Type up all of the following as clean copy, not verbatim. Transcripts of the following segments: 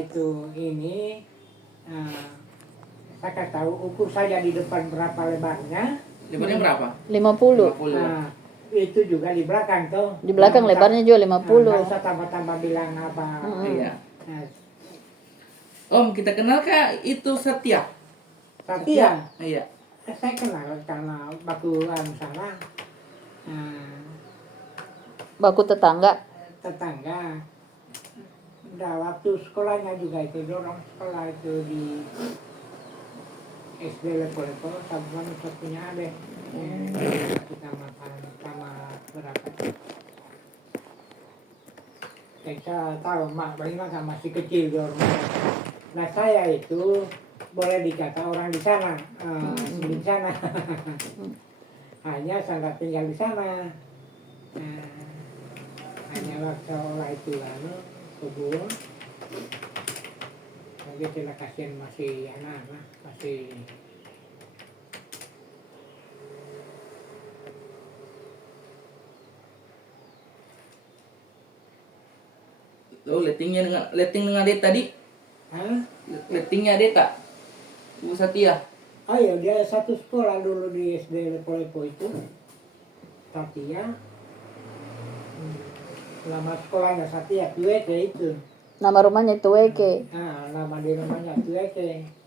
itu ini, saya kasih tahu ukur saja di depan berapa lebarnya. Lebarnya berapa? 50. Nah, itu juga di belakang tuh. Di belakang lebarnya juga 50. Nggak usah tambah-tambah bilang apa. Iya. Nah, Om, kita kenal kah itu Setia? Setia. Iya. Saya kenal karena bakuan sana. Baku tetangga. Tetangga. Udah waktu sekolahnya juga itu dorong sekolah itu di SD level-level sama satunya ada. Kita makan sama berapa? Saya tahu mak bagaimana masih kecil dorong. Nah saya itu boleh dikata orang di sana, di sana. Hanya sangat tinggal di sana. Hanya waktu olah itu kebun. Tapi tidak kasihan masih anak-anak, masih Oh, letting dengan dia tadi. Lettingnya dia tak? Ibu Setia. Oh iya, dia satu sekolah dulu di SD Lepo-Lepo itu. Setia. Nama sekolahnya Setia, Tueke itu. Nama rumahnya Tueke. Nama di rumahnya Tueke.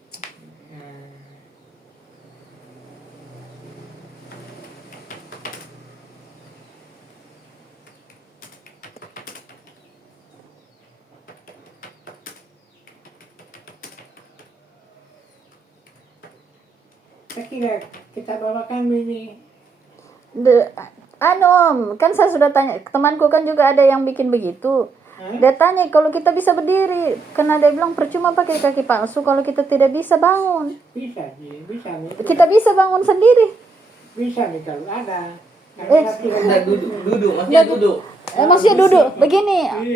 Saya kira kita bawakan ini. Om, kan saya sudah tanya, temanku kan juga ada yang bikin begitu. Dia tanya kalau kita bisa berdiri, karena dia bilang percuma pakai kaki palsu kalau kita tidak bisa bangun. Bisa sih, bisa nih. Kita bisa bangun sendiri. Bisa nih kalau ada. Duduk, maksudnya duduk. Maksudnya duduk,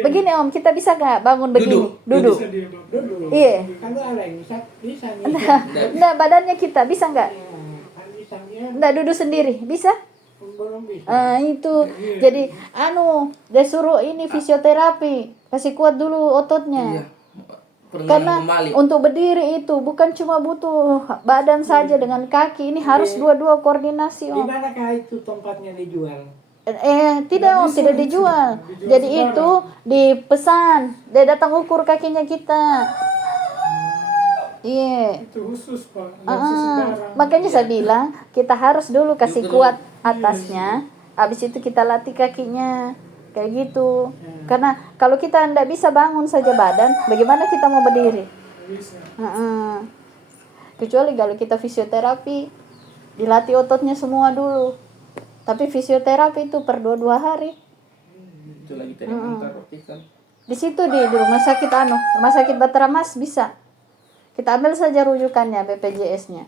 begini Om, kita bisa nggak bangun begini? Duduk. Iya. Kalau ada yang bisa nih. Nah, badannya kita bisa nggak? Bisa nih. Nggak duduk sendiri, bisa? Belum bisa. Itu jadi dia suruh ini fisioterapi, kasih kuat dulu ototnya. Iya. Karena untuk berdiri itu bukan cuma butuh badan saja dengan kaki, ini harus dua-dua koordinasi Di Om. manakah itu tempatnya dijual? Tidak Om, tidak dijual. Jadi itu dipesan, dia datang ukur kakinya kita. Iya. Itu khusus Pak. Makanya saya bilang kita harus dulu kasih kuat atasnya, habis itu kita latih kakinya kayak gitu. Karena kalau kita tidak bisa bangun saja badan, bagaimana kita mau berdiri? Bisa. Kecuali kalau kita fisioterapi, dilatih ototnya semua dulu. Tapi fisioterapi itu per 2 hari. Itu lagi tadi antar roti kan. Di situ di rumah sakit rumah sakit Batara Mas bisa. Kita ambil saja rujukannya BPJS-nya.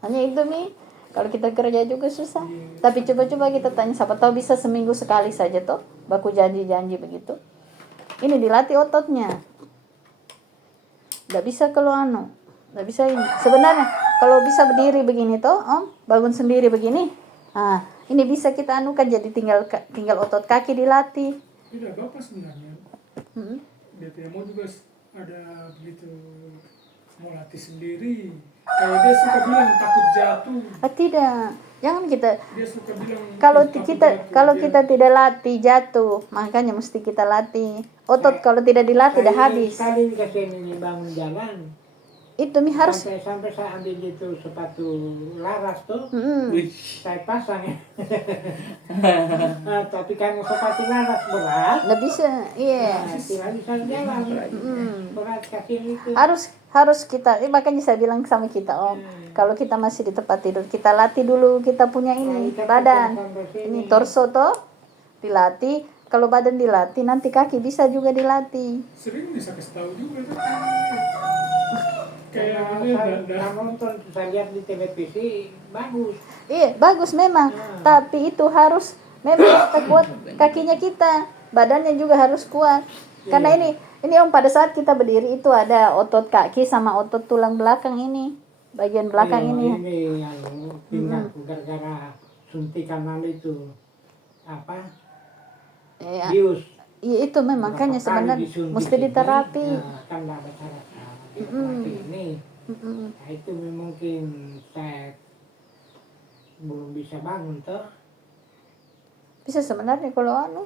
Hanya itu nih, kalau kita kerja juga susah. Tapi coba-coba kita tanya, siapa tahu bisa seminggu sekali saja toh. Baku janji-janji begitu. Ini dilatih ototnya. Nggak bisa kalau nggak bisa ini. Sebenarnya kalau bisa berdiri begini toh, Om, bangun sendiri begini. Ini bisa kita anukan, jadi tinggal otot kaki dilatih. Tidak apa sebenarnya. DPMO juga ada begitu mau latih sendiri. Kalau dia suka bilang takut jatuh. Tidak, jangan kita. Dia suka bilang Kalau kita tidak latih jatuh, makanya mesti kita latih. Otot kalau tidak dilatih dah habis. Sekali dikasih ini bangun jalan. Itu harus. Sampai saya ambil gitu sepatu laras tuh. Saya pasang ya. Tapi karena sepatu laras berat. Nggak bisa, iya. Tidak bisa jalan. Berat kaki itu. Harus kita, makanya saya bilang sama kita Om, kalau kita masih di tempat tidur, kita latih dulu, kita punya ini badan, ini torso toh dilatih. Kalau badan dilatih, nanti kaki bisa juga dilatih. Sering bisa kasih tahu juga. Kayak saya nonton, saya lihat di televisi bagus. Iya bagus memang, tapi itu harus memang kita kuat kakinya kita, badannya juga harus kuat. Karena ini Om, pada saat kita berdiri itu ada otot kaki sama otot tulang belakang ini, bagian belakang ini. Ini yang pindah gara-gara suntikan itu apa? Bius. Iya itu memang, makanya sebenarnya mesti diterapi. Kan ada cara Nah itu mungkin saya belum bisa bangun tuh. Bisa sebenarnya kalau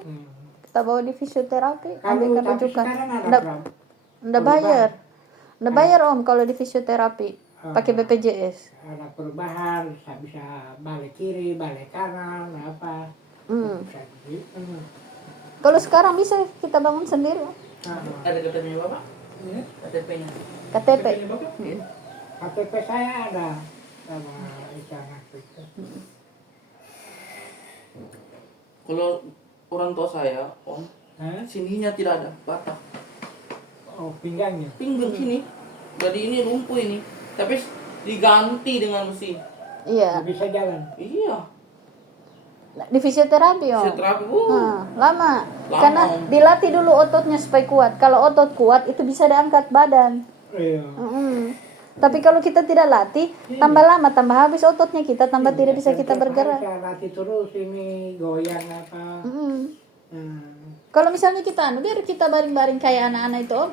kita bawa di fisioterapi, Kalau ambilkan tapi rujukan. sekarang ada berapa? Nggak bayar. Nggak bayar Om kalau di fisioterapi pakai BPJS. Ada perubahan, saya bisa balik kiri, balik kanan, apa. Bisa gitu. Kalau sekarang bisa kita bangun sendiri. Ada KTP-nya Bapak? Ya. KTP-nya. KTP. KTP-nya Bapak? KTP saya ada sama istana itu. Kalau orang tua saya, Om, Hah? sininya tidak ada patah. Oh pinggangnya. Pinggang sini. Jadi ini lumpuh ini. Tapi diganti dengan besi. Iya. Nggak bisa jalan. Iya. Di fisioterapi Om. Fisioterapi. Lama. Lama, Karena Om. dilatih dulu ototnya supaya kuat. Kalau otot kuat itu bisa diangkat badan. Iya. Tapi kalau kita tidak latih, tambah lama, tambah habis ototnya kita, tambah tidak bisa kita bergerak. Saya latih terus ini goyang apa. Kalau misalnya kita biar kita baring-baring kayak anak-anak itu Om,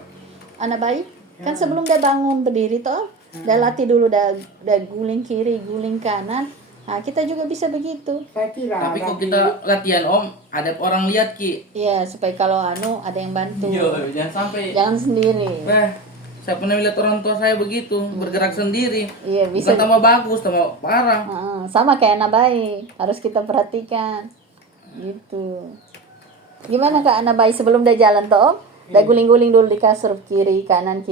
anak bayi, kan sebelum dia bangun berdiri tuh, dia latih dulu, dia guling kiri, guling kanan. Nah, kita juga bisa begitu. Saya kira. Tapi kalau kita latihan Om, ada orang lihat Ki. Iya, supaya kalau ada yang bantu. Iya, jangan sampai. Jangan sendiri. Saya pernah lihat orang tua saya begitu, bergerak sendiri. Iya, bisa. Bukan tambah bagus, tambah parah. Sama kayak anak bayi, harus kita perhatikan. Gitu. Gimana Kak anak bayi sebelum dia jalan tuh Om? Dia guling-guling dulu di kasur kiri kanan.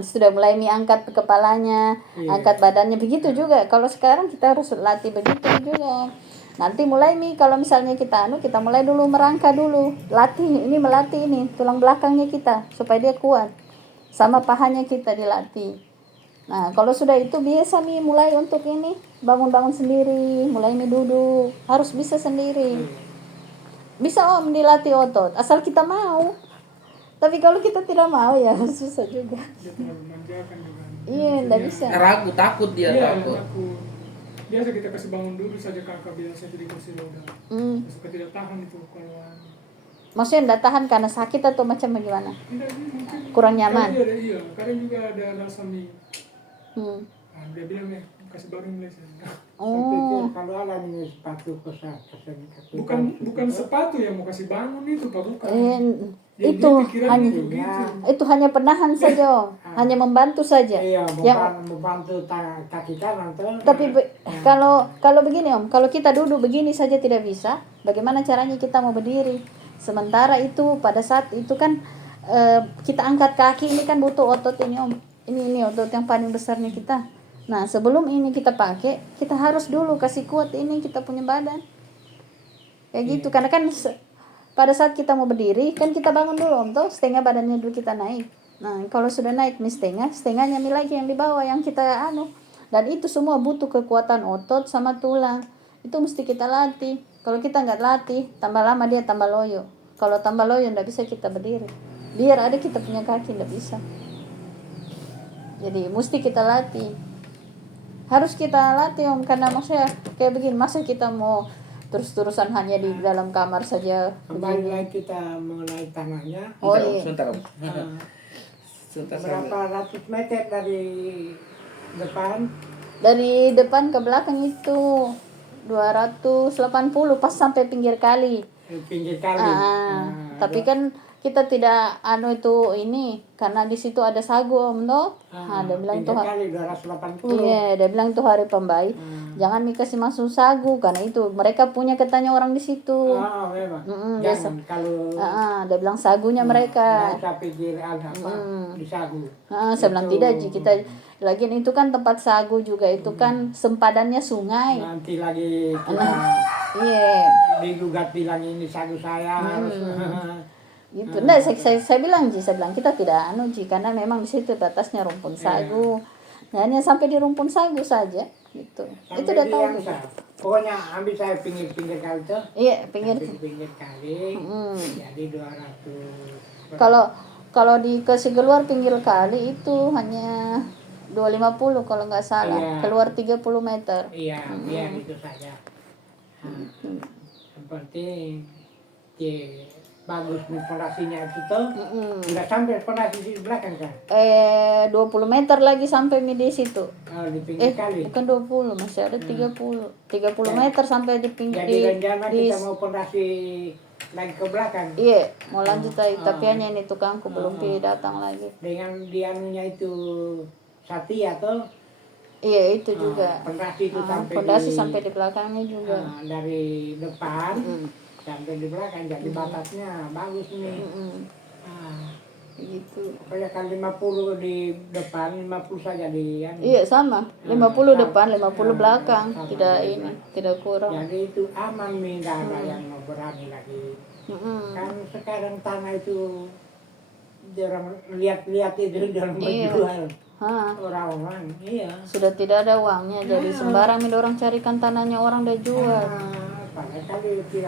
Sudah mulai angkat kepalanya, angkat badannya, begitu juga. Kalau sekarang kita harus latih begitu juga. Nanti mulai kalau misalnya kita kita mulai dulu merangkak dulu. Melatih ini tulang belakangnya kita supaya dia kuat. Sama pahanya kita dilatih. Nah, kalau sudah itu biasa mulai untuk ini bangun-bangun sendiri, mulai duduk, harus bisa sendiri. Bisa Om dilatih otot, asal kita mau. Tapi kalau kita tidak mau ya susah juga. Dia terlalu memanjakan juga. Iya, enggak bisa. Ragu, takut dia, Iya, takut. takut. Biasa kita kasih bangun dulu saja kakak biasa jadi kursi roda. Supaya tidak tahan itu kalau Maksudnya enggak tahan karena sakit atau macam bagaimana? tidak mungkin. Kurang nyaman. Iya, kadang juga ada rasa mie. Nah, dia bilang kasih baru mulai saya. Kalau ada ini sepatu kosa, Bukan sepatu yang mau kasih bangun itu Pak, bukan. Itu hanya penahan saja Om. Hanya membantu saja. Iya, membantu kaki kanan tuh. Tapi kalau begini Om, kalau kita duduk begini saja tidak bisa, bagaimana caranya kita mau berdiri? Sementara itu pada saat itu kan kita angkat kaki ini kan butuh otot ini Om. Ini otot yang paling besarnya kita. Nah, sebelum ini kita pakai, kita harus dulu kasih kuat ini kita punya badan. Kayak gitu, karena kan pada saat kita mau berdiri, kan kita bangun dulu Om, tuh setengah badannya dulu kita naik. Nah, kalau sudah naik setengahnya lagi yang di bawah yang kita Dan itu semua butuh kekuatan otot sama tulang. Itu mesti kita latih. Kalau kita nggak latih, tambah lama dia tambah loyo. Kalau tambah loyo nggak bisa kita berdiri. Biar ada kita punya kaki nggak bisa. Jadi mesti kita latih. Harus kita latih Om, karena maksudnya kayak begini, masa kita mau terus-terusan hanya di dalam kamar saja. Kembali lagi kita mengenai tanahnya. Iya. Sebentar. Berapa ratus meter dari depan? Dari depan ke belakang itu 280 pas sampai pinggir kali. Pinggir kali. Tapi kan kita tidak itu ini karena di situ ada sagu Om toh. Dia bilang tuh kali 280. Iya, dia bilang tuh hari pembayi. Jangan dikasih masuk sagu karena itu mereka punya katanya orang di situ. Memang. Jangan kalau dia bilang sagunya mereka. Mereka pikir ada apa di sagu. Saya bilang tidak Ji, kita lagian itu kan tempat sagu juga itu kan sempadannya sungai. Nanti lagi kita digugat bilang ini sagu saya harus gitu. Nah, saya bilang kita tidak Ji, karena memang di situ batasnya rumpun sagu. Nah, hanya sampai di rumpun sagu saja gitu. Sampai itu udah tahu gitu. Pokoknya ambil saya pinggir kali tuh. Iya, pinggir kali. Jadi 200. Kalau di kasih keluar pinggir kali itu hanya 250 kalau nggak salah. Keluar 30 meter. Iya, biar itu saja. Seperti bagus nih fondasinya itu tuh. Nggak sampai fondasi di belakang kan? 20 meter lagi sampai di situ. Oh, di pinggir kali. Bukan 20, masih ada 30. 30 meter sampai di pinggir Jadi rencana kita mau fondasi lagi ke belakang. Iya, mau lanjut lagi, tapi hanya ini tukangku belum datang lagi. Dengan dianunya itu Satya tuh. Iya, itu juga. Fondasi itu sampai Fondasi sampai di belakangnya juga. dari depan sampai di belakang, jadi batasnya bagus nih. Gitu. Pokoknya kan 50 di depan, 50 saja di Iya, sama. 50 depan, 50 belakang. Tidak ini, tidak kurang. Jadi itu aman nih, nggak ada yang mau berani lagi. Kan sekarang tanah itu orang lihat-lihat itu orang menjual. Orang-orang, iya. Sudah tidak ada uangnya, jadi sembarang orang carikan tanahnya orang udah jual. Padahal kali tidak